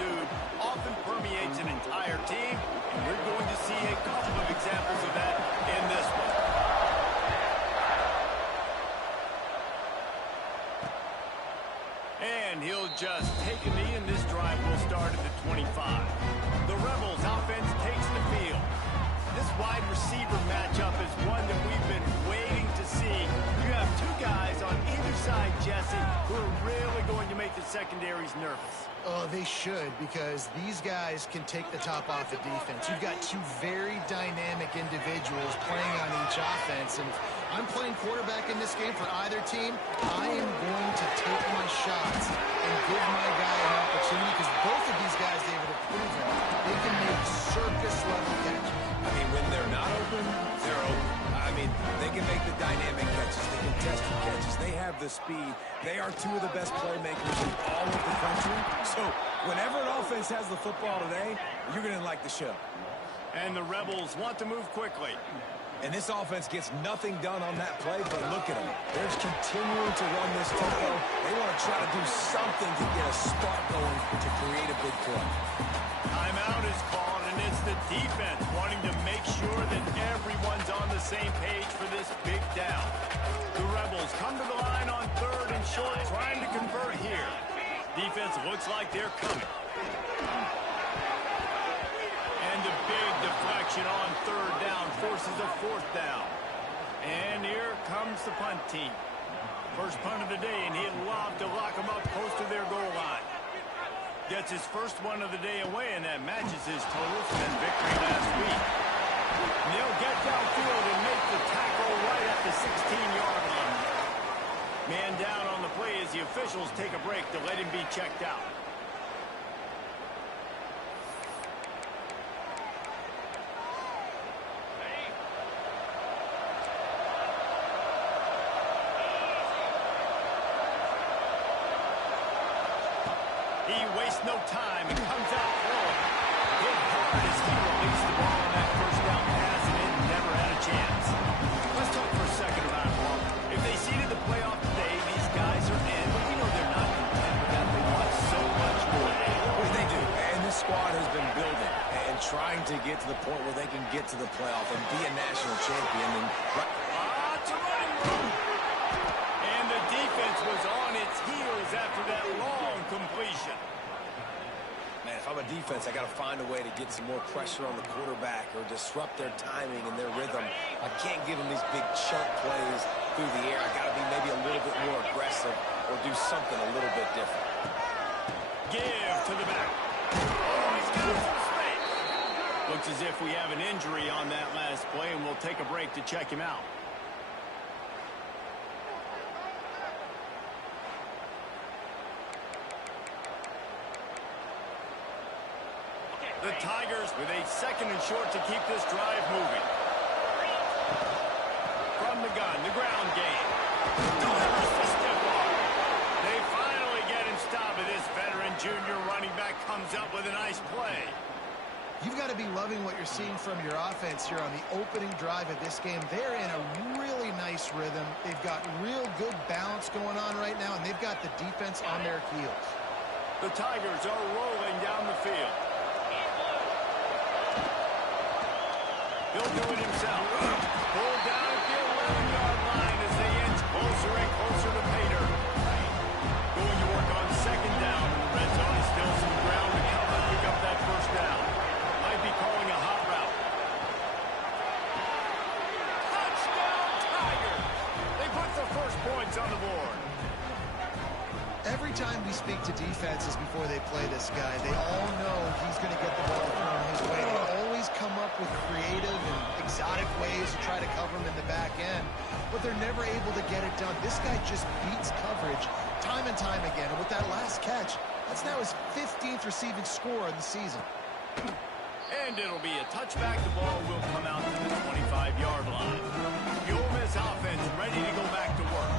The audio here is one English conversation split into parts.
attitude often permeates an entire team, and we're going to see a couple of examples of that in this one. And he'll just take a knee, and this drive will start at the 25. The Rebels offense takes the field. This wide receiver matchup is one that we've been waiting to see. You have two guys on either side, Jesse, who are really going to make the secondaries nervous. Oh, they should, because these guys can take the top off the defense. You've got two very dynamic individuals playing on each offense, and I'm playing quarterback in this game for either team. I am going to take my shots and give my guy an opportunity, because both of these guys, David, have proven they can make circus-level catches. I mean, when they're not open, they're open. I mean, they can make the dynamic catches. They can test the catches. They have the speed. They are two of the best playmakers in all of the country. So whenever an offense has the football today, you're going to like the show. And the Rebels want to move quickly. And this offense gets nothing done on that play, but look at them. They're just continuing to run this tempo. They want to try to do something to get a spark going to create a big play. Timeout is called, and it's the defense wanting to make sure that everyone's on the same page for this big down. The Rebels come to the line on 3rd and short, trying to convert here. Defense looks like they're coming. And the big deflection on 3rd down forces a 4th down. And here comes the punt team. First punt of the day, and he'd love to lock them up close to their goal line. Gets his first one of the day away, and that matches his total from that victory last week. And they'll get downfield and make the tackle right at the 16-yard line. Man down on the play as the officials take a break to let him be checked out. He wastes no time and comes out throwing. Hit hard as he released the ball on that first down pass, and it never had a chance. Let's talk for a second about Auburn. If they seeded the playoff today, these guys are in, but we know they're not content with that. They want so much more. Well, they do, and this squad has been building and trying to get to the point where they can get to the playoff and be a national champion. And to running room. And the defense was on its heels after that long completion. Man, if I'm a defense, I got to find a way to get some more pressure on the quarterback or disrupt their timing and their rhythm. I can't give them these big chunk plays through the air. I got to be maybe a little bit more aggressive or do something a little bit different. Give to the back. Oh, he's got some space. Looks as if we have an injury on that last play, and we'll take a break to check him out. The Tigers with a 2nd and short to keep this drive moving. From the gun, the ground game. Delivers the stiff arm. They finally get him stopped, but this veteran junior running back comes up with a nice play. You've got to be loving what you're seeing from your offense here on the opening drive of this game. They're in a really nice rhythm. They've got real good balance going on right now, and they've got the defense on their heels. The Tigers are rolling down the field. He'll do it himself. Pulled down at the 11-yard line as they inch closer and closer to Pater. Going to work on 2nd down. The red zone is still some ground to cover to pick up that first down. Might be calling a hot route. Touchdown, Tigers! They put the first points on the board. Every time we speak to defenses before they play this guy, they all know he's going to get the ball thrown his way. They always come up with creative and exotic ways to try to cover him in the back end, but they're never able to get it done. This guy just beats coverage time and time again, and with that last catch, that's now his 15th receiving score in the season. And it'll be a touchback. The ball will come out to the 25-yard line. The Ole Miss offense ready to go back to work.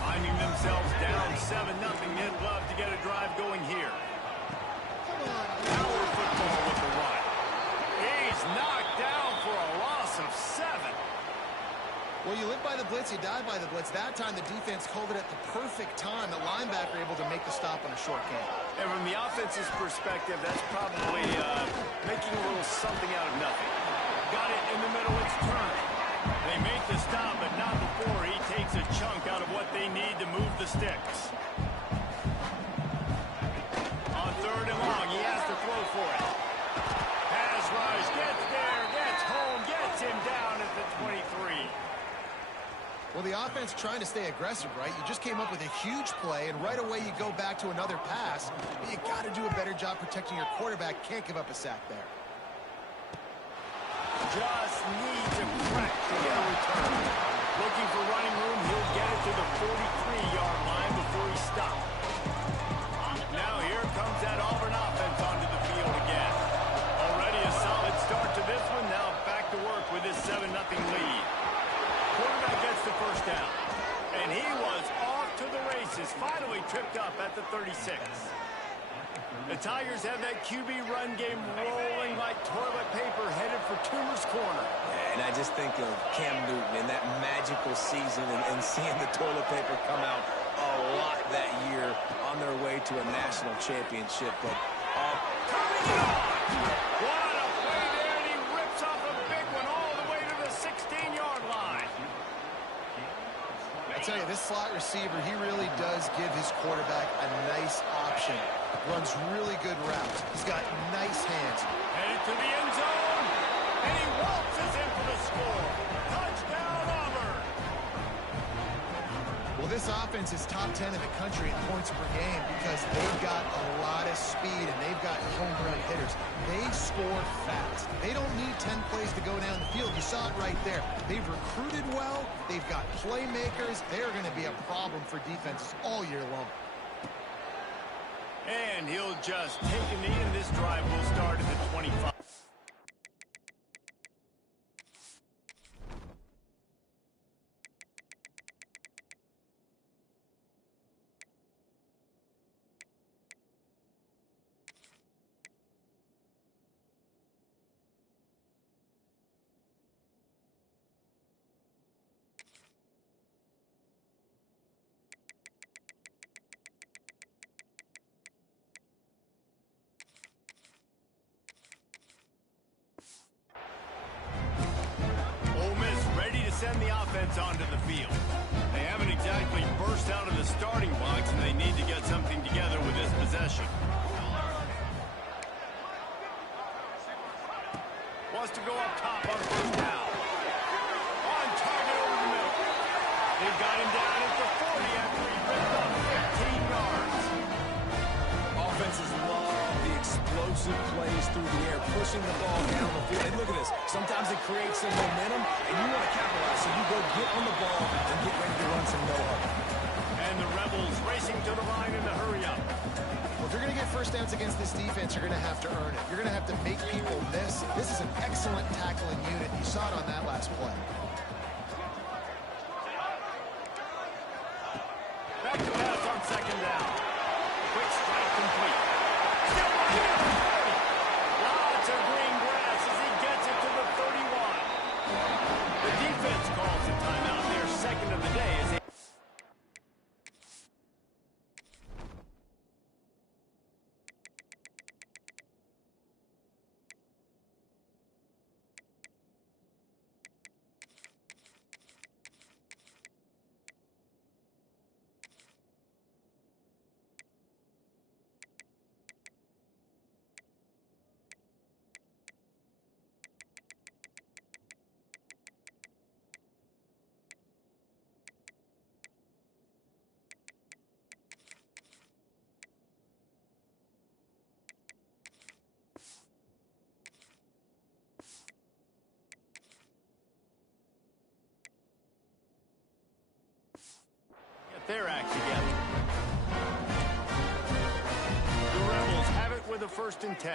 Finding themselves down 7-0, they'd love to get a drive going here. Power football with the run. He's knocked down for a loss of 7. Well, you live by the blitz, you die by the blitz. That time, the defense called it at the perfect time. The linebacker able to make the stop on a short gain. And from the offense's perspective, that's probably making a little something out of nothing. Got it in the middle, it's turned. They make the stop, but not before he takes a chunk out of what they need to move the sticks. On 3rd and long, he has to throw for it. Pass rush, gets there, gets home, gets him down at the 23. Well, the offense trying to stay aggressive, right? You just came up with a huge play, and right away you go back to another pass. But you got to do a better job protecting your quarterback. Can't give up a sack there. Just needs a crack to get a return. Looking for running room, he'll get it to the 43-yard line before he stops. Now here comes that Auburn offense onto the field again. Already a solid start to this one. Now back to work with his 7-0 lead. Quarterback gets the first down. And he was off to the races. Finally tripped up at the 36. The Tigers have that QB run game rolling like toilet paper headed for Toomer's Corner. And I just think of Cam Newton in that magical season and seeing the toilet paper come out a lot that year on their way to a national championship. But turning it on! What a play there, and he rips off a big one all the way to the 16-yard line. I tell you, this slot receiver, he really does give his quarterback a nice option. Runs really good routes. He's got nice hands. Headed to the end zone, and he waltzes in for the score. Touchdown, Auburn! Well, this offense is top 10 in the country in points per game because they've got a lot of speed and they've got home run hitters. They score fast. They don't need 10 plays to go down the field. You saw it right there. They've recruited well. They've got playmakers. They're going to be a problem for defenses all year long. And he'll just take a knee, and this drive will start at the 25. Send the offense onto the field. They haven't exactly burst out of the starting blocks, and they need to get something together with this possession. Wants to go up top on 1st down. On target over the middle. They've got him down at the 40 after he ripped up 15 yards. offenses love the explosive plays through the air, pushing the ball down the field. And look at this. Sometimes it creates some momentum, and you want to capitalize. So you go get on the ball and get ready to run some no-huddle. And the Rebels racing to the line in the hurry-up. Well, if you're going to get first downs against this defense, you're going to have to earn it. You're going to have to make people miss. This is an excellent tackling unit. You saw it on that last play. Back to pass on 2nd down. Quick strike complete. Still here. Lots of green grass as he gets it to the 31. The defense calls a timeout. Their second of the day as they their act together. The Rebels have it with a 1st and 10.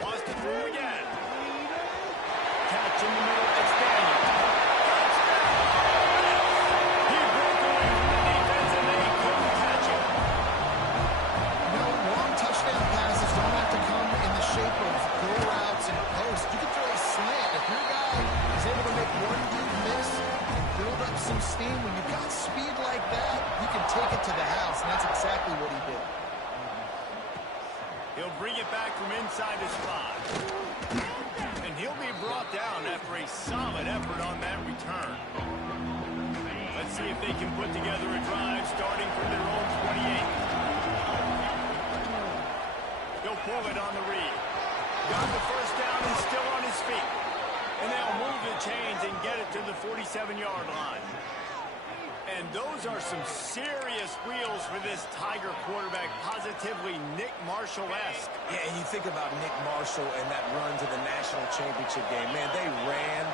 Wants to throw again. Catch in the middle. It's Daniel. He broke away from the defense and they couldn't catch him. No, long touchdown passes don't have to come in the shape of go routes and posts. bring it back from inside his 5. And he'll be brought down after a solid effort on that return. Let's see if they can put together a drive starting from their own 28. He'll pull it on the read. Got the first down and still on his feet. And they'll move the chains and get it to the 47-yard line. And those are some serious wheels for this Tiger quarterback, positively Nick Marshall-esque. Yeah, and you think about Nick Marshall and that run to the national championship game. Man, they ran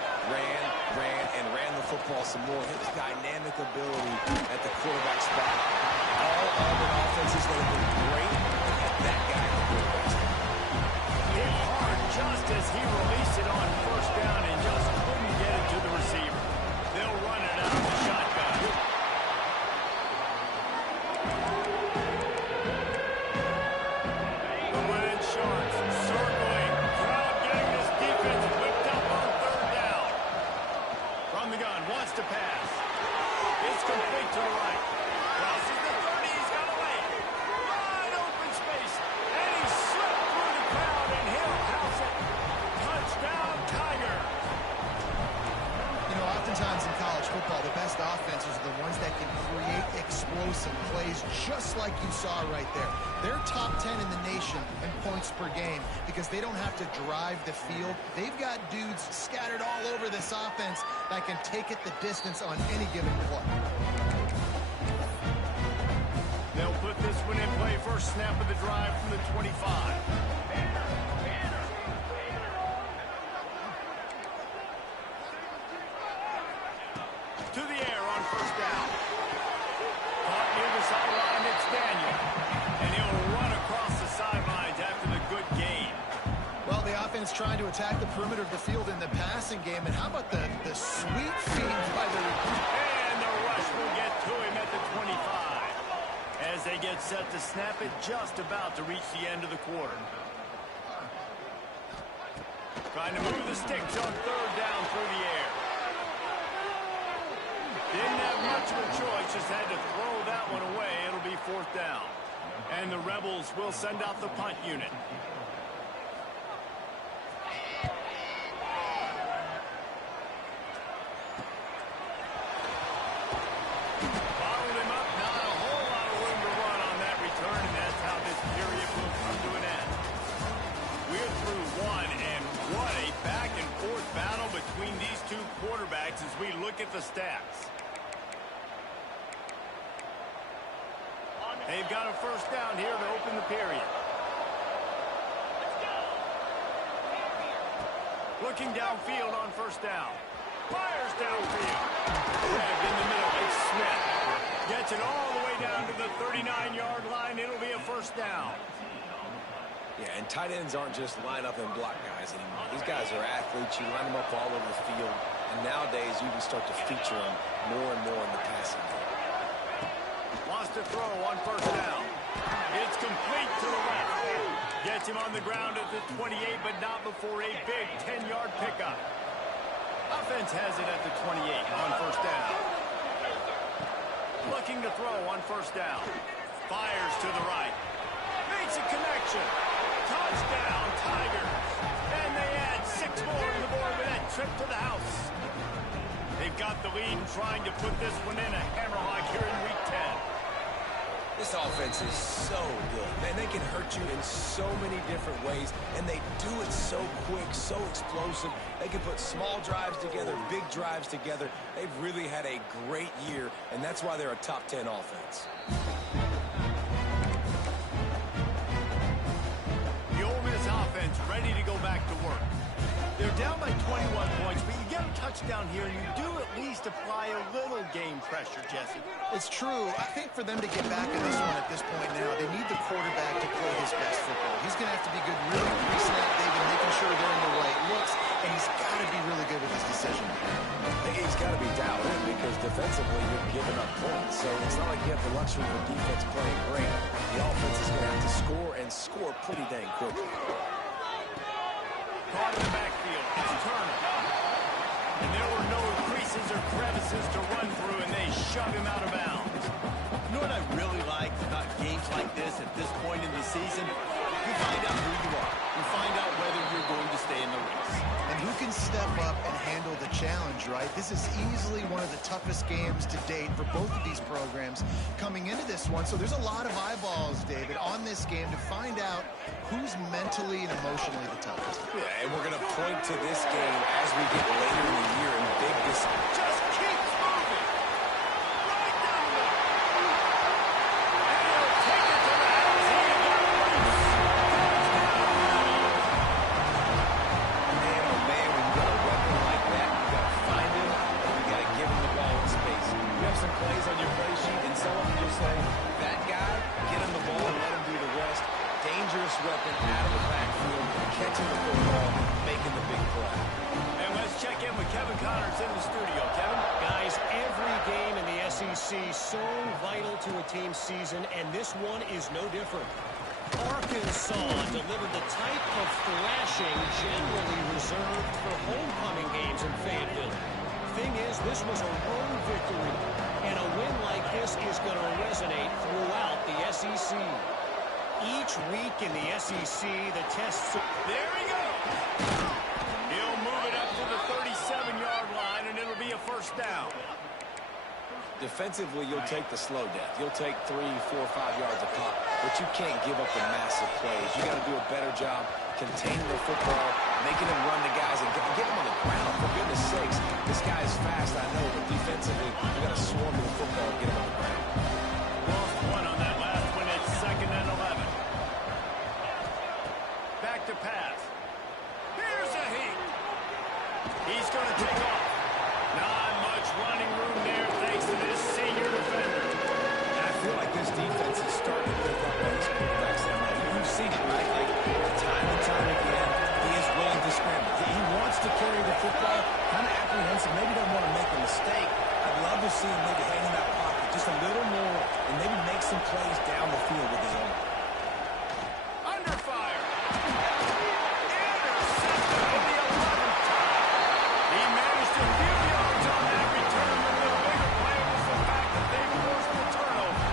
the football some more. His dynamic ability at the quarterback spot. All Auburn offenses that have been great at that guy at the quarterback spot. Hit hard just as he released it on first down and just couldn't get it to the receiver. They'll run it out of the shotgun. The Red Sharks circling. Crowd getting this defense whipped up on third down. From the gun, wants to pass. It's complete to the right. Crosses the 30, he's got away. Wide open space. And he slipped through the crowd and he'll house it. Touchdown, Tiger. You know, oftentimes in college football, the best offenses are the ones that can create explosive plays, just like you saw right there. They're top 10 in the nation in points per game because they don't have to drive the field. They've got dudes scattered all over this offense that can take it the distance on any given play. They'll put this one in play. First snap of the drive from the 25. To the air on first down. Caught near the sideline, it's Daniel. And he'll run across the sidelines after the good gain. Well, the offense trying to attack the perimeter of the field in the passing game. And how about the sweet feed by the... And the rush will get to him at the 25. As they get set to snap it, just about to reach the end of the quarter. Trying to move the sticks on third down through the air. Didn't have much of a choice, just had to throw that one away. It'll be fourth down. And the Rebels will send out the punt unit. Followed him up, not a whole lot of room to run on that return, and that's how this period will come to an end. We're through one, and what a back-and-forth battle between these two quarterbacks as we look at the stats. They've got a first down here to open the period. Looking downfield on first down. Fires downfield. Grabbed in the middle. It's Smith. Gets it all the way down to the 39-yard line. It'll be a first down. Yeah, and tight ends aren't just line up and block guys anymore. These guys are athletes. You line them up all over the field. And nowadays, you can start to feature them more and more in the passing game. Wants to throw on first down. It's complete to the left. Gets him on the ground at the 28, but not before a big 10-yard pickup. Offense has it at the 28 on first down. Looking to throw on first down. Fires to the right. Makes a connection. Touchdown, Tigers. And they add 6 more on the board with that trip to the house. They've got the lead and trying to put this one in a hammerlock here in week 10. This offense is so good. Man, they can hurt you in so many different ways, and they do it so quick, so explosive. They can put small drives together, big drives together. They've really had a great year, and that's why they're a top 10 offense. The Ole Miss offense ready to go back to work. They're down by 21 points, but you get a touchdown here, and you do at least apply a little game pressure, Jesse. It's true. I think for them to get back in this one at this point now, they need the quarterback to play his best football. He's going to have to be good really pre-snap, David, making sure they're in the right looks, and he's got to be really good with his decision. He's got to be dialed in because defensively you're giving up points. So it's not like you have the luxury of the defense playing great. The offense is going to have to score and score pretty dang quickly. Caught in the backfield. It's Turner. And there were no creases or crevices to run through, and they shove him out of bounds. You know what I really like about games like this at this point in the season? You find out who you are. You find out whether you're going to stay in the race. And who can step up and handle the challenge, right? This is easily one of the toughest games to date for both of these programs coming into this one. So there's a lot of eyeballs, David, on this game to find out who's mentally and emotionally the toughest. Yeah, and we're going to point to this game as we get later in the year and big decisions. Just keeps moving. Right down the middle. And he'll take it to the house. He got loose. Man, oh man, when you got a weapon like that, you got to find him, and you got to give him the ball in space. You have some plays on your play sheet, and some of them just say, that guy, get him the ball and let him do the rest. Dangerous weapon out of the backfield, catching the football, making the big play. And let's check in with Kevin Connors in the studio. Kevin? Guys, every game in the SEC so vital to a team's season, and this one is no different. Arkansas delivered the type of thrashing generally reserved for homecoming games in Fayetteville. Thing is, this was a road victory, and a win like this is going to resonate throughout the SEC. Each week in the SEC, the tests... There he goes. He'll move it up to the 37-yard line, and it'll be a first down. Defensively, you'll take the slow death. You'll take 3, 4, 5 yards a pop, but you can't give up the massive plays. You got to do a better job containing the football, making him run the guys, and get him on the ground. For goodness sakes, this guy is fast, I know, but defensively, you got to swarm to the football and get him on the ground. Lost one on that last one. It's 2nd and 11. Back to pass. Here's a heat. He's going to take off. Not much running room there thanks to this senior defender. And I feel like this defense is starting to pick up on his quarterbacks. You've seen it, right? Like, time and time again, he is willing to scramble. He wants to carry the football, kind of apprehensive, maybe don't want to make a mistake. I'd love to see him maybe hang in that pocket just a little more and maybe make some plays down the field with his own. Under fire. Intercepted for the 11th time. He managed a few yards on that return, but the bigger play was the fact that they forced the turnover.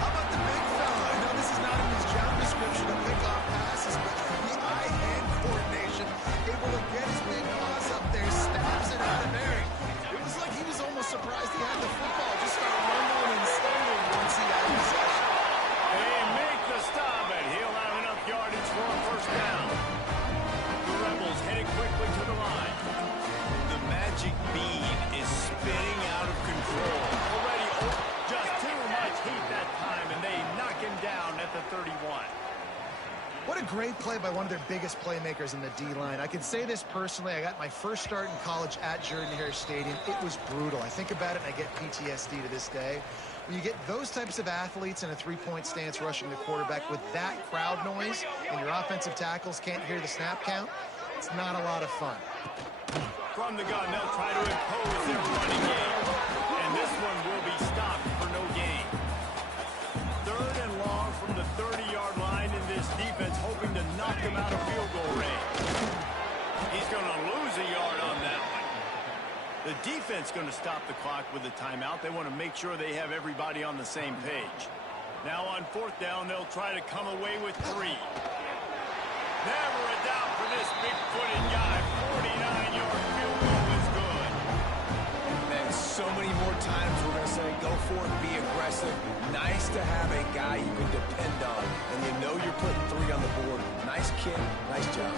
How about the big fella? I know this is not in his job description to pick off passes, but the eye-hand coordination, able to get his big paws up there, stabs it out of Mary. It was like he was almost surprised he had the football, just started rumbling and stumbling once he had possession. They make the stop, and he'll have enough yardage for a first down. The Rebels heading quickly to the line. The magic bean is spinning out of control. Already just too much heat that time, and they knock him down at the 31. What a great play by one of their biggest playmakers in the D-line. I can say this personally. I got my first start in college at Jordan-Hare Stadium. It was brutal. I think about it, and I get PTSD to this day. When you get those types of athletes in a three-point stance rushing the quarterback with that crowd noise and your offensive tackles can't hear the snap count, it's not a lot of fun. From the gun, they'll try to impose their running game. And this one will be stopped for no gain. 3rd and long from the 30-yard line, in this defense hoping to knock them out of field goal range. He's going to lose a yard on that one. The defense going to stop the clock with a timeout. They want to make sure they have everybody on the same page. Now on 4th down, they'll try to come away with 3. Never a doubt for this big-footed guy. 49-yard field goal is good. Man, so many more times we're going to say, go for it, be aggressive. Nice to have a guy you can depend on, and you know you're putting 3 on the board. Nice kick, nice job.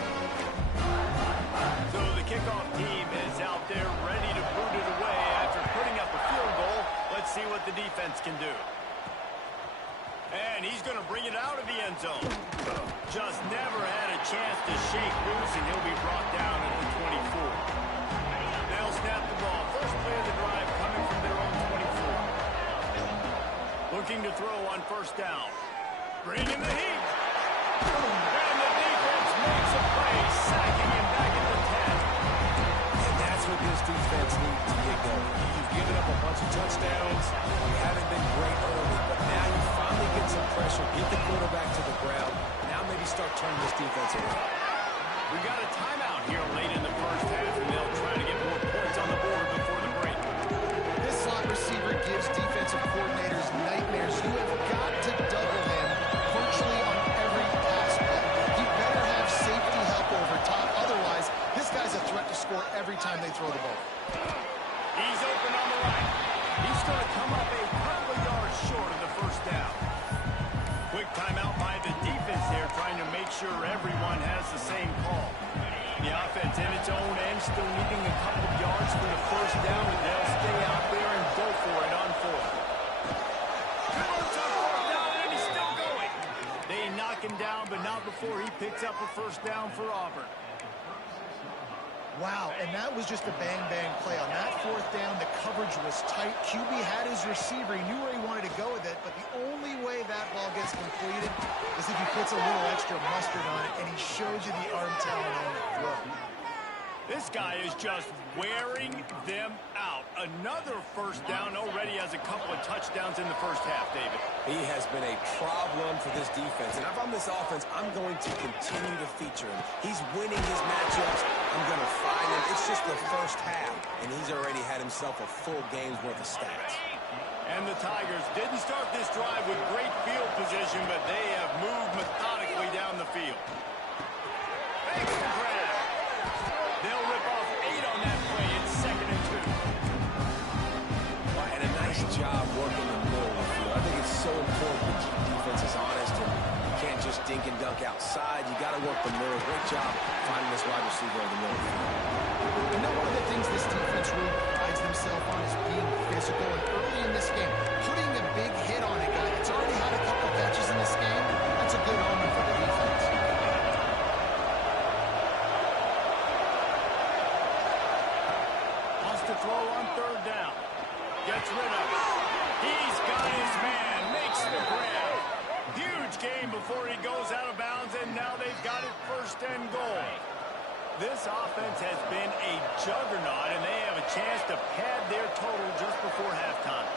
So the kickoff team is out there ready to boot it away after putting up a field goal. Let's see what the defense can do. And he's going to bring it out of the end zone. Just never had a chance to shake loose, and he'll be brought down at the 24. They'll snap the ball. First play of the drive coming from their own 24. Looking to throw on 1st down. Bringing the heat. And the defense makes a play, sacking him back at the 10. And that's what this defense needs to get going. You've given up a bunch of touchdowns. You haven't been great early, but now you finally get some pressure, get the quarterback to the ground. Now maybe start turning this defense around. We got a timeout here late in the first half, and they'll try to get more points on the board before the break. This slot receiver gives defensive coordinators nightmares. You have got to double him virtually on every It's going to come up a couple of yards short of the first down. Quick timeout by the defense there, trying to make sure everyone has the same call. The offense in its own end, still needing a couple of yards for the first down, but they'll stay out there and go for it on fourth. And he's still going. They knock him down, but not before he picks up a first down for Auburn. Wow, and that was just a bang-bang play. On that fourth down, the coverage was tight. QB had his receiver. He knew where he wanted to go with it, but the only way that ball gets completed is if he puts a little extra mustard on it, and he showed you the arm talent on the throw. This guy is just wearing them out. Another first down, already has a couple of touchdowns in the first half, David. He has been a problem for this defense. And if I'm this offense, I'm going to continue to feature him. He's winning his matchups. I'm going to find him. It's just the first half, and he's already had himself a full game's worth of stats. And the Tigers didn't start this drive with great field position, but they have moved methodically down the field. Makes the grab. They'll rip off 8 on that play. It's 2nd and 2. And a nice job working the middle of the field. I think it's so important to keep defenses honest, and you can't just dink and dunk outside. You got to work the middle. Great job finding this wide receiver in the middle of the field. You know, one of the things this defense really prides themselves on is being physical. And early in this game, putting a big hit on a guy that's already had a couple catches in this game, that's a good omen for the defense. Wants to throw on 3rd down. Gets rid of it. He's got his man. Makes the grab. Huge game before he goes out of bounds, and now they've got it 1st and goal. This offense has been a juggernaut, and they have a chance to pad their total just before halftime.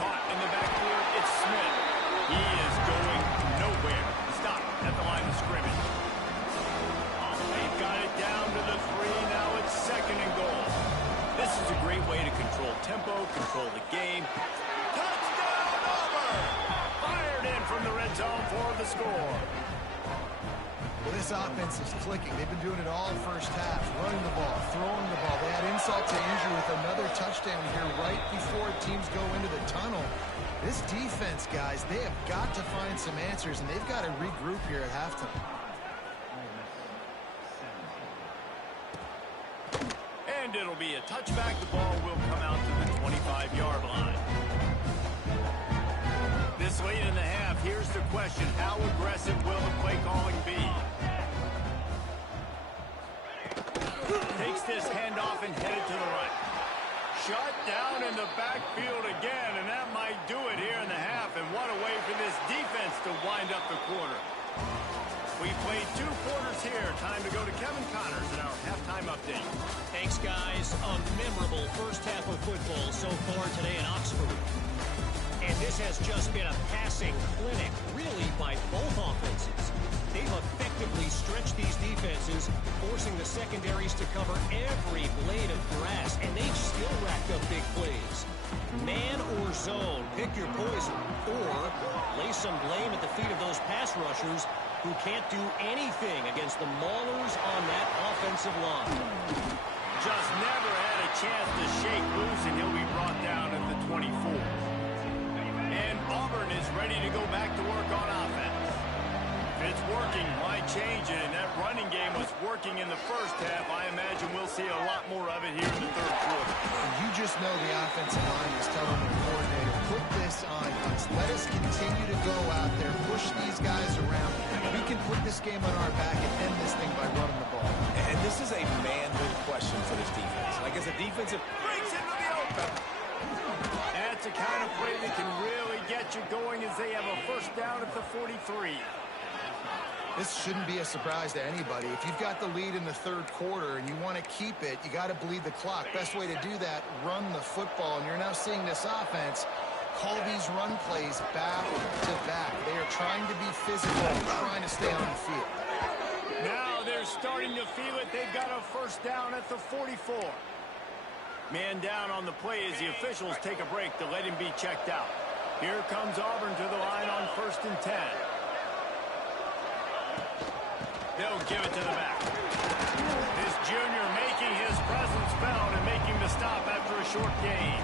Caught in the backfield, it's Smith. He is going nowhere. Stop at the line of scrimmage. They've got it down to the 3. Now it's 2nd and goal. This is a great way to control tempo, control the game. Touchdown, Auburn! Fired in from the red zone for the score. Well, this offense is clicking. They've been doing it all first half, running the ball, throwing the ball. They had insult to injury with another touchdown here right before teams go into the tunnel. This defense, guys, they have got to find some answers, and they've got to regroup here at halftime. And it'll be a touchback. The ball will come out to the 25-yard line. This late in the half, here's the question. How aggressive will the play calling be? Takes this handoff and headed to the right. Shut down in the backfield again, and that might do it here in the half. And what a way for this defense to wind up the quarter. We played 2 quarters here. Time to go to Kevin Connors in our halftime update. Thanks, guys. A memorable first half of football so far today in Oxford. And this has just been a passing clinic, really, by both offenses. They've effectively stretched these defenses, forcing the secondaries to cover every blade of grass, and they've still racked up big plays. Man or zone, pick your poison, or lay some blame at the feet of those pass rushers who can't do anything against the maulers on that offensive line. Just never had a chance to shake loose, and he'll be brought down at the 24. And Auburn is ready to go back to work on offense. If it's working, why change it? And that running game was working in the first half. I imagine we'll see a lot more of it here in the 3rd quarter. You just know the offensive line is telling the coordinator, put this on us. Let us continue to go out there, push these guys around. We can put this game on our back and end this thing by running the ball. And this is a manhood question for this defense. Like, as a defensive, Breaks into the open. That's the kind of play that can really get you going as they have a first down at the 43. This shouldn't be a surprise to anybody. If you've got the lead in the 3rd quarter and you want to keep it, you got to bleed the clock. Best way to do that, run the football. And you're now seeing this offense call these run plays back to back. They are trying to be physical, trying to stay on the field. Now they're starting to feel it. They've got a first down at the 44. Man down on the play as the officials take a break to let him be checked out. Here comes Auburn to the line on 1st and 10. They'll give it to the back. Jr. making his presence felt and making the stop after a short gain.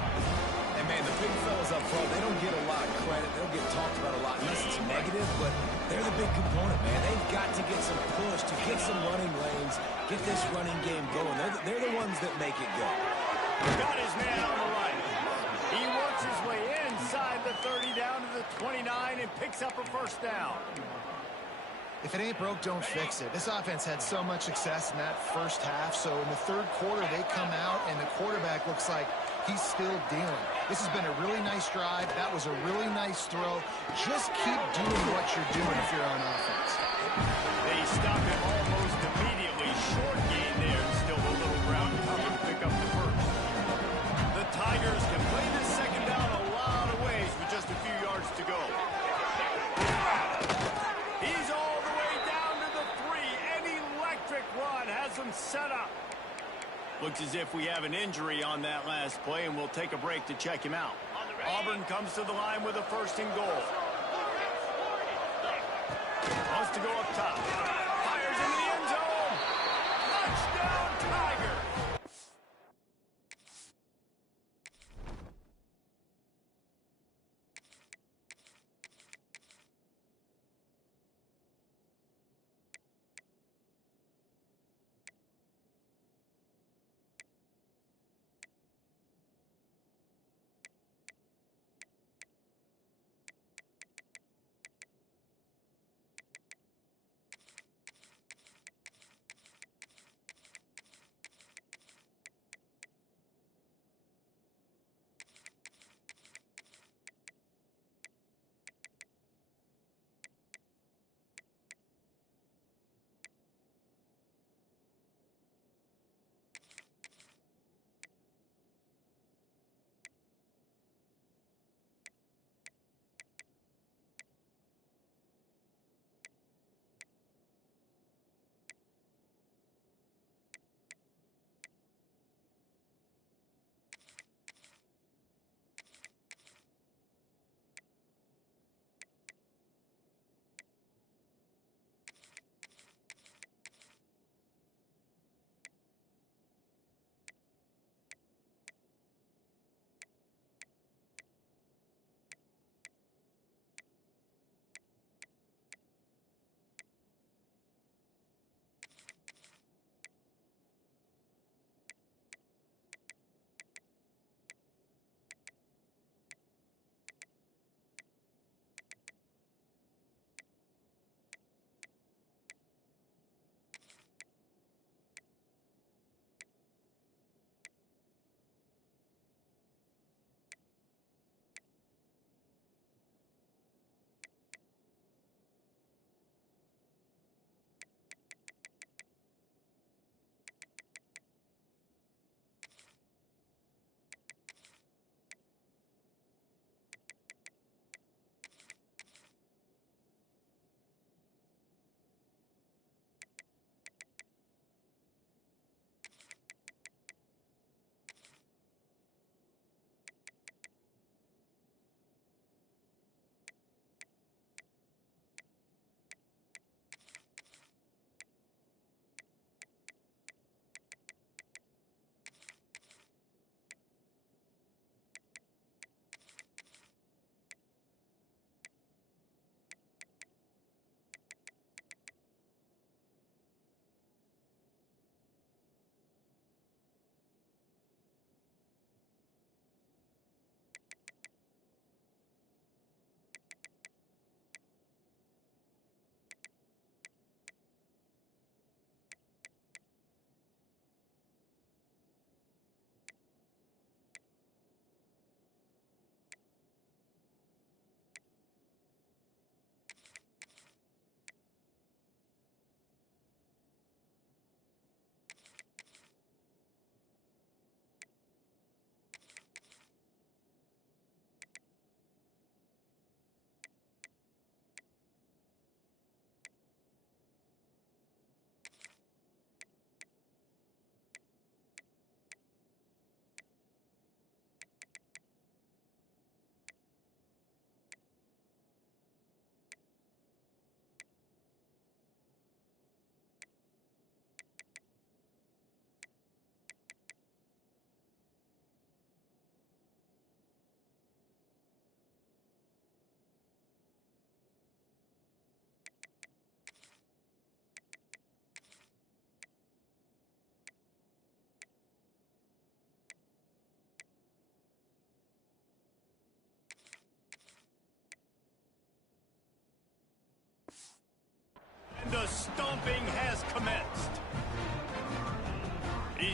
And, man, the big fellas up front, they don't get a lot of credit. They don't get talked about a lot unless it's negative, but they're the big component, man. They've got to get some push to get some running lanes, get this running game going. They're the ones that make it go. Got his man on the right. He works his way inside the 30 down to the 29 and picks up a first down. If it ain't broke, don't fix it. This offense had so much success in that first half, so in the third quarter they come out and the quarterback looks like he's still dealing. This has been a really nice drive. That was a really nice throw. Just keep doing what you're doing if you're on offense. They stop him almost immediately. Short gain there, and still a little ground cover to pick up the first. The Tigers can play this second down a lot of ways with just a few yards to go. He's all the way down to the 3. An electric run has him set up. Looks as if we have an injury on that last play, and we'll take a break to check him out. Auburn comes to the line with a first and goal. Wants to go up top. Fires into the end zone. Touchdown, Tiger.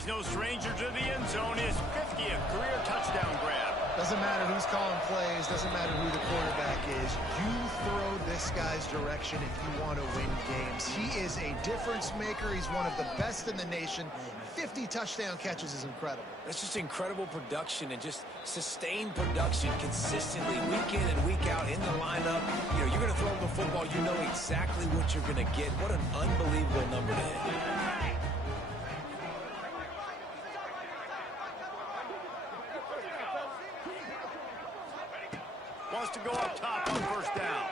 He's no stranger to the end zone. His 50th career touchdown grab. Doesn't matter who's calling plays, doesn't matter who the quarterback is. You throw this guy's direction if you want to win games. He is a difference maker. He's one of the best in the nation. 50 touchdown catches is incredible. That's just incredible production and just sustained production consistently week in and week out in the lineup. You know, you're going to throw him the football, you know exactly what you're going to get. What an unbelievable number to hit. Wants to go up top on first down.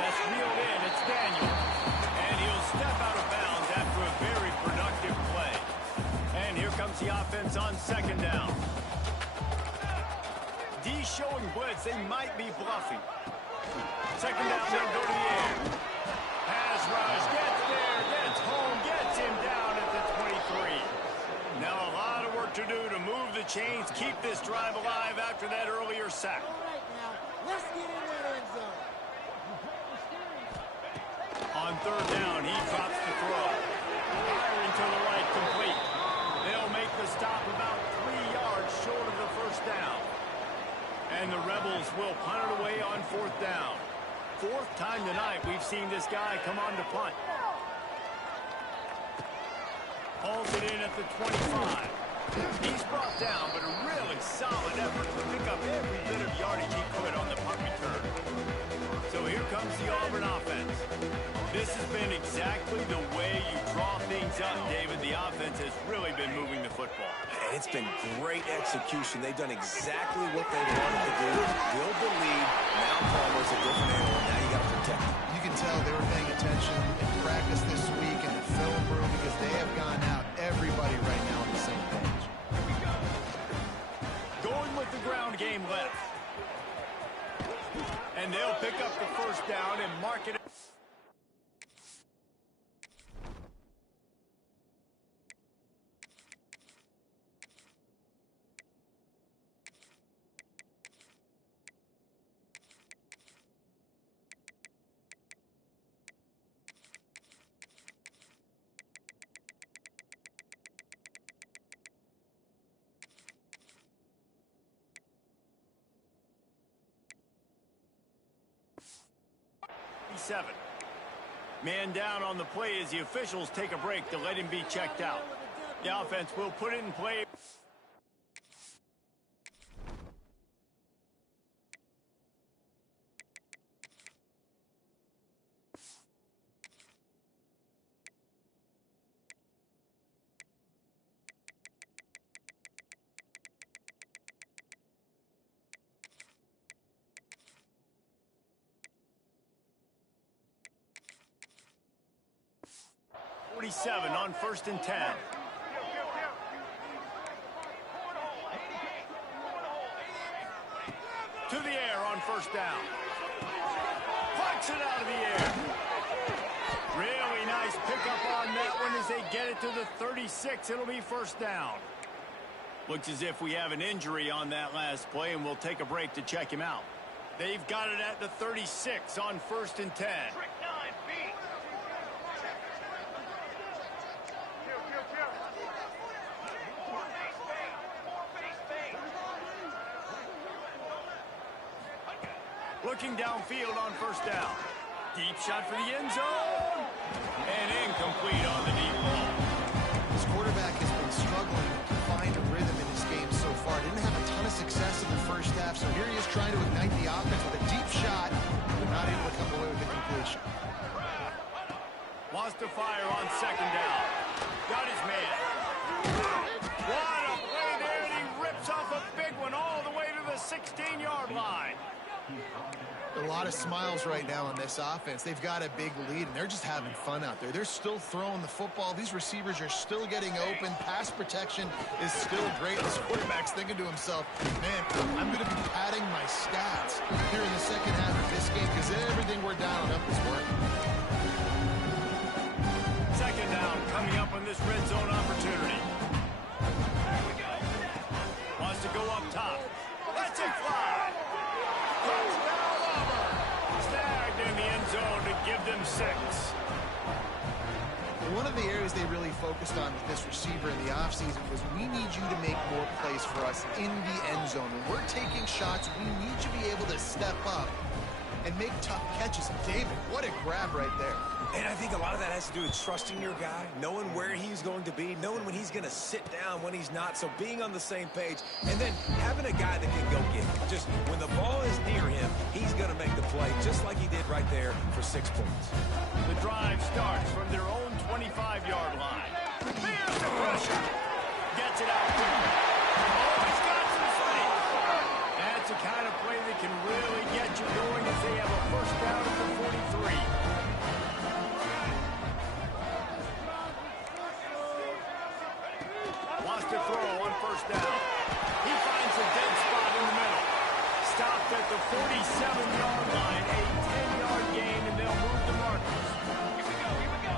That's reeled in. It's Daniel. And he'll step out of bounds after a very productive play. And here comes the offense on second down. D showing blitz. They might be bluffing. Second down, they'll go to the air. Pass rush. Gets there. Gets home. Gets him down at the 23. Now a lot of work to do to move the chains, keep this drive alive after that earlier sack. Let's get in that end zone. On third down, he drops the throw. Firing to the right, complete. They'll make the stop about 3 yards short of the first down. And the Rebels will punt it away on fourth down. Fourth time tonight we've seen this guy come on to punt. Hauls it in at the 25. He's brought down, but a really solid effort to pick up every bit of yardage he could on the punt return. So here comes the Auburn offense. This has been exactly the way you draw things up, David. The offense has really been moving the football. And it's been great execution. They've done exactly what they wanted to do. Build the lead. Now Palmer's a different animal. Now you got to protect him. You can tell they were paying attention in practice this week in the film room because they have gone out, everybody right now on the same page. Going with the ground game left. And they'll pick up the first down and mark it. Seven. Man down on the play as the officials take a break to let him be checked out. The offense will put it in play. On first and 10. To the air on first down. Plucks it out of the air. Really nice pickup on that one as they get it to the 36. It'll be first down. Looks as if we have an injury on that last play, and we'll take a break to check him out. They've got it at the 36 on first and 10. Looking downfield on first down. Deep shot for the end zone. And incomplete on the deep ball. This quarterback has been struggling to find a rhythm in his game so far. Didn't have a ton of success in the first half, so here he is trying to ignite the offense with a deep shot, but not able to come away with the completion. Wants to fire on second down. Got his man. What a play there, and he rips off a big one all the way to the 16-yard line. A lot of smiles right now on this offense. They've got a big lead, and they're just having fun out there. They're still throwing the football. These receivers are still getting open. Pass protection is still great. This quarterback's thinking to himself, man, I'm going to be padding my stats here in the second half of this game because everything we're dialing up is working. Second down coming up on this red zone opportunity. Wants to go up top. Let's it fly. Touchdown Auburn. Snagged in the end zone to give them 6. One of the areas they really focused on with this receiver in the offseason was we need you to make more plays for us in the end zone. When we're taking shots, we need you to be able to step up and make tough catches. David, what a grab right there. And I think a lot of that has to do with trusting your guy, knowing where he's going to be, knowing when he's going to sit down, when he's not, so being on the same page, and then having a guy that can go get it. Just when the ball is near him, he's going to make the play, just like he did right there for 6 points. The drive starts from their own 25-yard line. There's the pressure. Gets it out quick. Oh, he's got some space. That's the kind of play that can really get you going as they have a first down at the 43. Wants to throw on first down. He finds a dead spot in the middle. Stopped at the 47-yard line. A 10-yard gain, and they'll move the markers. Here we go.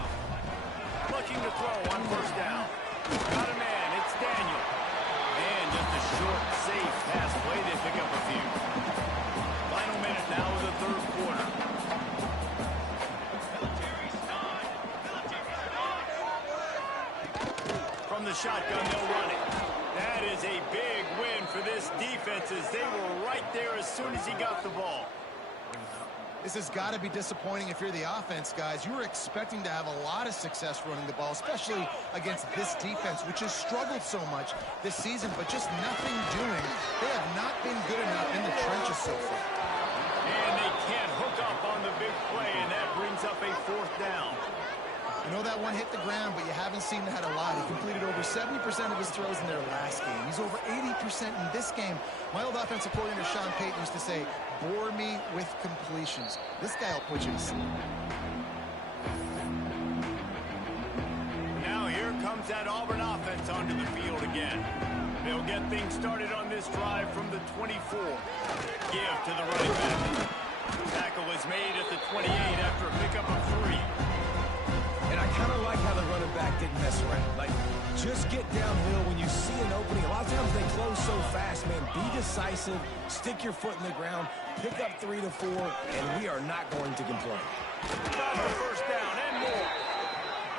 Looking to throw on first down. Got a man. It's Daniel. And just a short, safe pass play. They pick up a few. Final minute now of the third quarter. From the shotgun, they'll run it. That is a big win for this defense as they were right there as soon as he got the ball. This has got to be disappointing if you're the offense, guys. You were expecting to have a lot of success running the ball, especially against this defense, which has struggled so much this season, but just nothing doing. They have not been good enough in the trenches so far. And they can't hook up on the big play, and that brings up a fourth down. I know that one hit the ground, but you haven't seen that a lot. He completed over 70% of his throws in their last game. He's over 80% in this game. My old offensive coordinator, Sean Payton, used to say, bore me with completions. This guy will put you to sleep. Now here comes that Auburn offense onto the field again. They'll get things started on this drive from the 24. Give to the running back. Tackle is made at the 28 after a pickup of 3. And I kind of like how the running back didn't mess around. Like, just get downhill when you see an opening. A lot of times they close so fast, man. Be decisive, stick your foot in the ground, pick up 3 to 4, and we are not going to complain. Got the first down and more.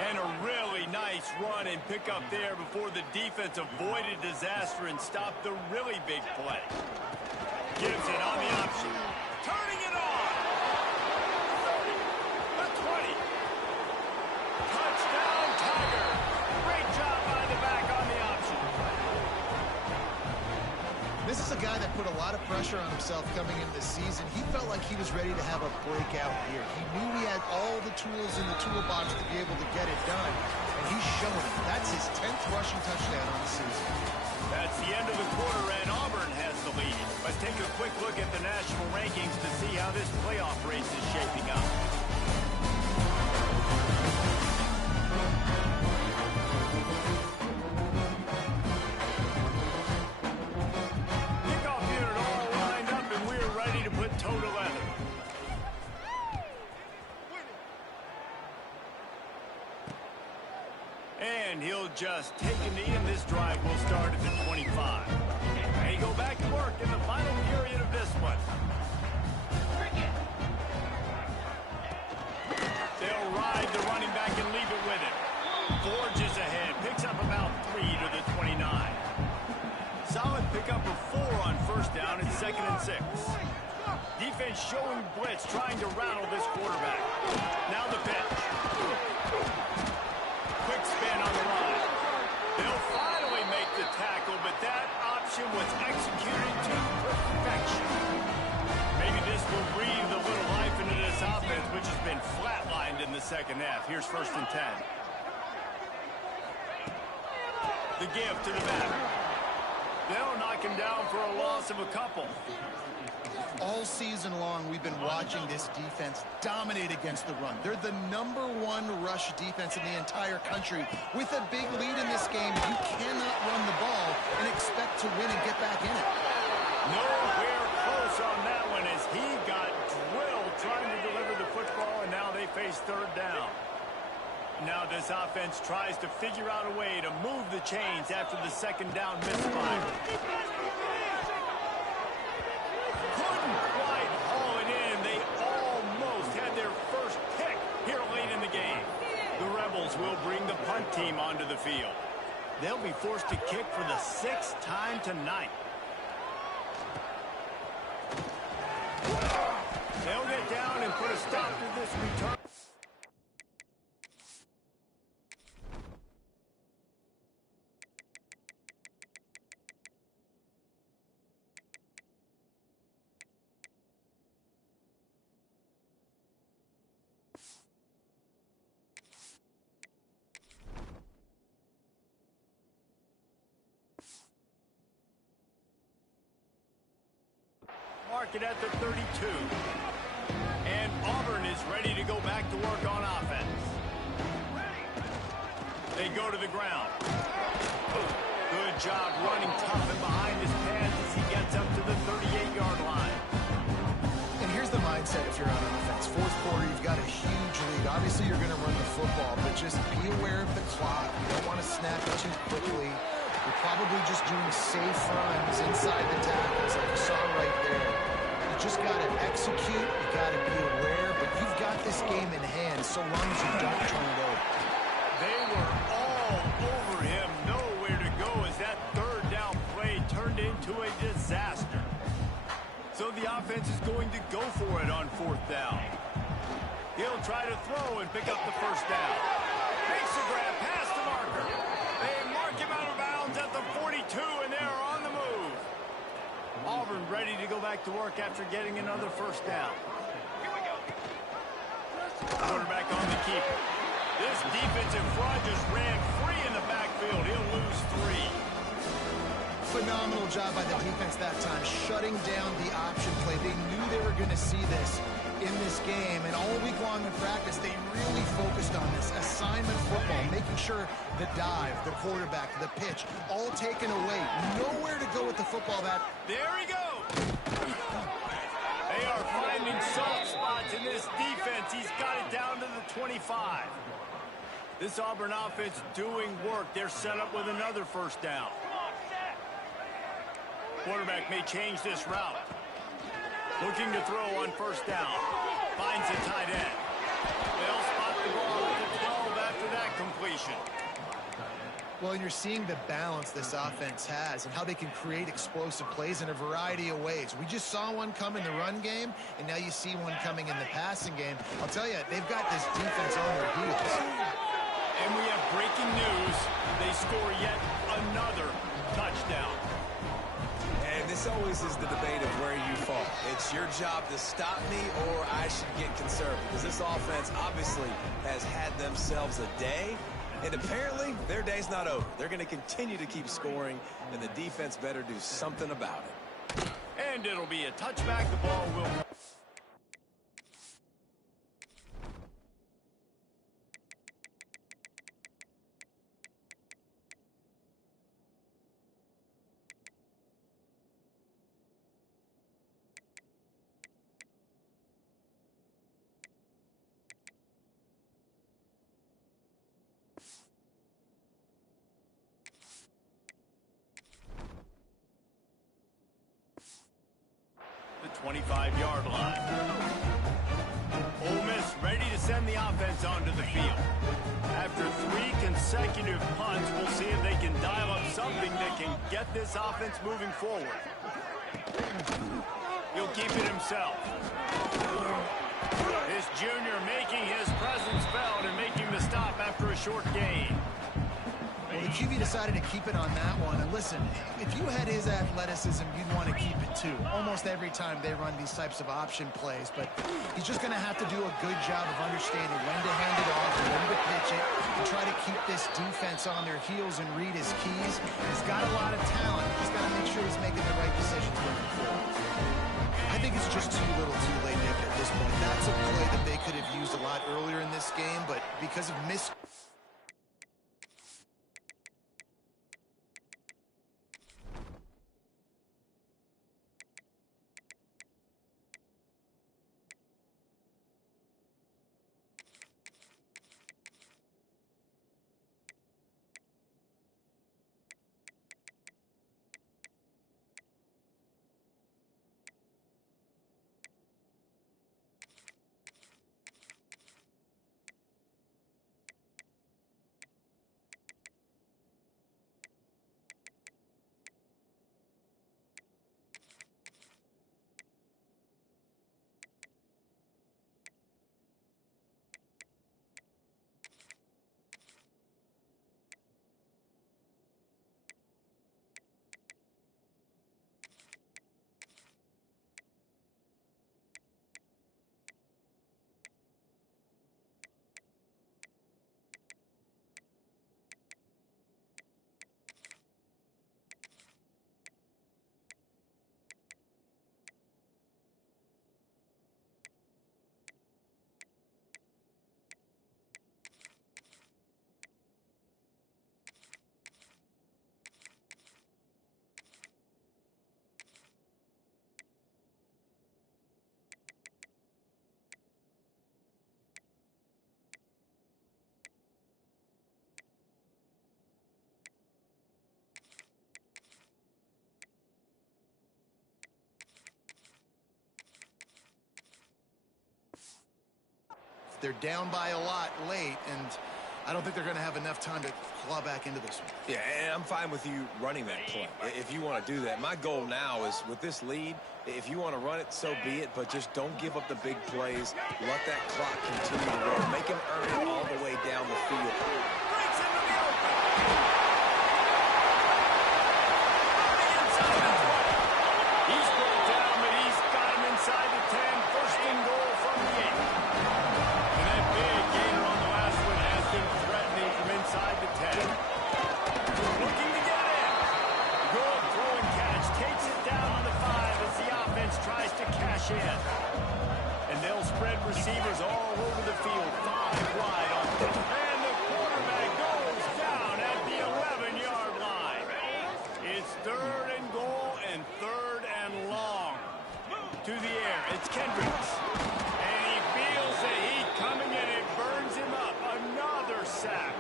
And a really nice run and pick up there before the defense avoided disaster and stopped the really big play. Gives it on the option. Turning it on. 30, the 20. Touchdown, Tiger. Great job by the back on the option. This is a guy that put a lot of pressure on himself coming into this season. He felt like he was ready to have a breakout year. He knew he had all the tools in the toolbox to be able to get it done, and he's showing it. That's his 10th rushing touchdown on the season. That's the end of the quarter, and Auburn has the lead. Let's take a quick look at the national rankings to see how this playoff race is shaping up. Kickoff unit all lined up, and we're ready to put toe to leather. And he'll just take a knee, and this drive will start at the 25. They go back to work in the final period of this one. They'll ride the running back and leave it with him. Forges ahead, picks up about 3 to the 29. Solid pickup of 4 on first down. It's 2nd and 6. Defense showing blitz, trying to rattle this quarterback. Now the pitch. Quick spin on the line. They'll finally make the tackle, but that option was executed to perfection. Maybe this will breathe a little life into this offense, which has been flatlined in the second half. Here's 1st and 10. The give to the back. They'll knock him down for a loss of a couple. All season long, we've been watching this defense dominate against the run. They're the #1 rush defense in the entire country. With a big lead in this game, you cannot run the ball and expect to win and get back in it. Nowhere close on that one as he got drilled trying to deliver the football, and now they face 3rd down. Now this offense tries to figure out a way to move the chains after the 2nd down misfire. Couldn't quite haul it in. They almost had their first pick here late in the game. The Rebels will team onto the field. They'll be forced to kick for the 6th time tonight. They'll get down and put a stop to this return. Mark it at the 32. And Auburn is ready to go back to work on offense. They go to the ground. Good job running tough and behind his pads as he gets up to the 38-yard line. And here's the mindset if you're on offense. Fourth quarter, you've got a huge lead. Obviously, you're going to run the football, but just be aware of the clock. You don't want to snap it too quickly. You're probably just doing safe runs inside the tackles like you saw right there. You just got to execute. You got to be aware, but you've got this game in hand so long as you don't turn it over. They were all over him. Nowhere to go as that third down play turned into a disaster. So the offense is going to go for it on 4th down. He'll try to throw and pick up the first down. Makes the grab past the marker. They mark him out of bounds at the 42, and they are on the move. Auburn ready to go back to work after getting another first down. Quarterback on the keeper. This defensive front just ran free in the backfield. He'll lose 3. Phenomenal job by the defense that time, shutting down the option play. They knew they were going to see this in this game, and all week long in practice, they really focused on this assignment football, making sure the dive, the quarterback, the pitch, all taken away. Nowhere to go with the football. There he goes. They are finding soft spots in this defense. He's got it down to the 25. This Auburn offense doing work. They're set up with another first down. Quarterback may change this route. Looking to throw on first down. Finds a tight end. They'll spot the ball at the 12 after that completion. Well, and you're seeing the balance this offense has and how they can create explosive plays in a variety of ways. We just saw one come in the run game, and now you see one coming in the passing game. I'll tell you, they've got this defense on their heels. And we have breaking news. They score yet another touchdown. And this always is the debate of where you fall. It's your job to stop me or I should get conservative, because this offense obviously has had themselves a day, and apparently their day's not over. They're going to continue to keep scoring, and the defense better do something about it. And it'll be a touchback. The ball will come. The 25-yard line. Ole Miss ready to send the offense onto the field. After 3 consecutive punts, we'll see if they can dial up something that can get this offense moving forward. He'll keep it himself. This junior making his presence felt and making the stop after a short gain. Well, the QB decided to keep it on that one. And listen, if you had his athleticism, you'd want to keep it too. Almost every time they run these types of option plays. But he's just going to have to do a good job of understanding when to hand it off, when to pitch it, and try to keep this defense on their heels and read his keys. He's got a lot of talent. He's got to make sure he's making the right decisions moving forward. I think it's just too little too late, Nick, at this point. That's a play that they could have used a lot earlier in this game, but because of They're down by a lot late, and I don't think they're going to have enough time to claw back into this one. Yeah, and I'm fine with you running that play if you want to do that. My goal now is with this lead, if you want to run it, so be it, but just don't give up the big plays. Let that clock continue to roll. Make him earn it all the way down the field. Breaks into the open. He's brought down, but he's got him inside the 10. First and goal from the 8. And that big gainer on the last one has been threatening from inside the 10. Looking to get in. Good throw and catch. Takes it down on the 5 as the offense tries to cash in. And they'll spread receivers all over the field. 5 wide on third. And the quarterback goes down at the 11-yard line. It's third and goal and third and long. To the air. It's Kendricks. And he feels the heat coming and it burns him up. Another sack.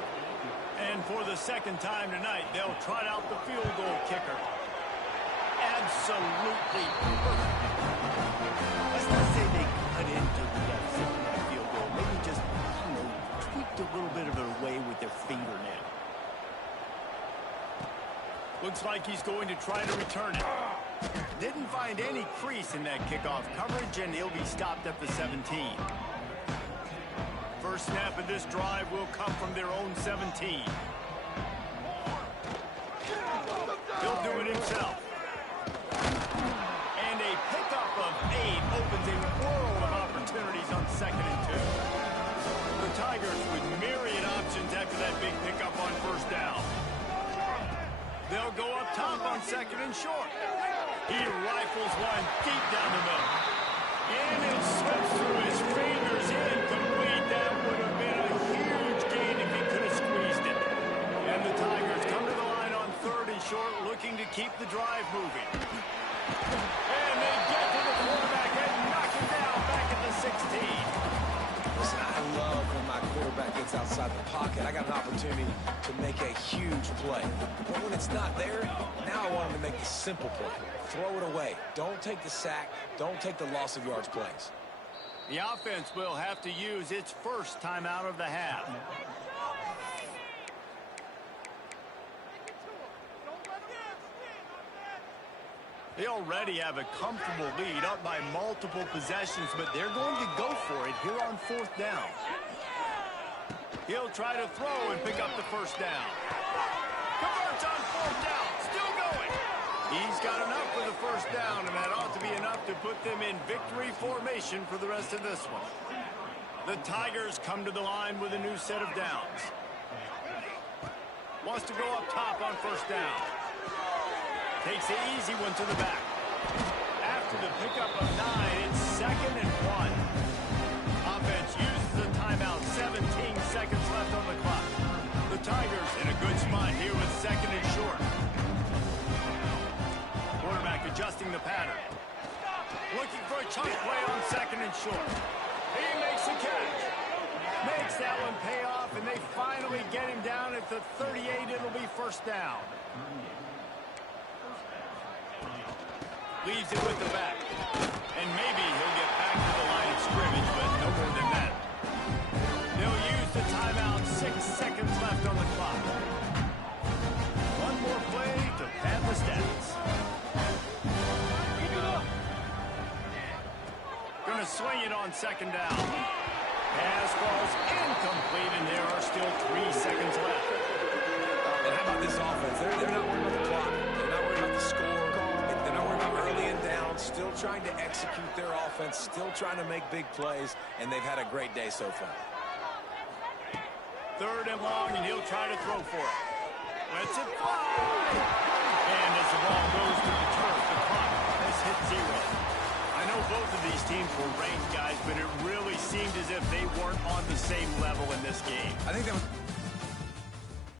And for the second time tonight, they'll trot out the field goal kicker. Absolutely perfect. Let's not say they cut into the deficit in that field goal. Maybe just, tweaked a little bit of it away with their fingernail. Looks like he's going to try to return it. Didn't find any crease in that kickoff coverage, and he'll be stopped at the 17. First snap of this drive will come from their own 17. He'll do it himself. And a pickup of 8 opens a world of opportunities on 2nd and 2. The Tigers with myriad options after that big pickup on first down. They'll go up top on 2nd and short. He rifles one deep down the middle. And it slips through his fingers, incomplete. That would have been a huge gain if he could have squeezed it. And the Tigers come to the line on 3rd and short, looking to keep the drive moving. And they get to the quarterback and knock him down back at the 16. Listen, I love when my quarterback gets outside the pocket. I got an opportunity to make a huge play. But when it's not there, now I want him to make the simple play. Throw it away. Don't take the sack. Don't take the loss of yards plays. The offense will have to use its first timeout of the half. They already have a comfortable lead up by multiple possessions, but they're going to go for it here on 4th down. He'll try to throw and pick up the first down. Converts on 4th down, still going. He's got enough for the first down, and that ought to be enough to put them in victory formation for the rest of this one. The Tigers come to the line with a new set of downs. Wants to go up top on first down. Takes the easy one to the back. After the pickup of 9, it's 2nd and 1. Offense uses a timeout. 17 seconds left on the clock. The Tigers in a good spot here with 2nd and short. Quarterback adjusting the pattern. Looking for a chunk play on 2nd and short. He makes the catch. Makes that one pay off, and they finally get him down at the 38. It'll be first down. Leaves it with the back. And maybe he'll get back to the line of scrimmage, but no more than that. They'll use the timeout. 6 seconds left on the clock. One more play to pad the stats. Gonna swing it on 2nd down. Pass falls incomplete, and there are still 3 seconds left. And how about this offense? They're not worried about the clock. They're not worried about the score. They're not worried about early and down. Still trying to execute their offense. Still trying to make big plays. And they've had a great day so far. 3rd and long, and he'll try to throw for it. Lets it fly. And as the ball goes to the turf, the clock has hit 0. I know both of these teams were ranked, guys, but it really seemed as if they weren't on the same level in this game. I think that was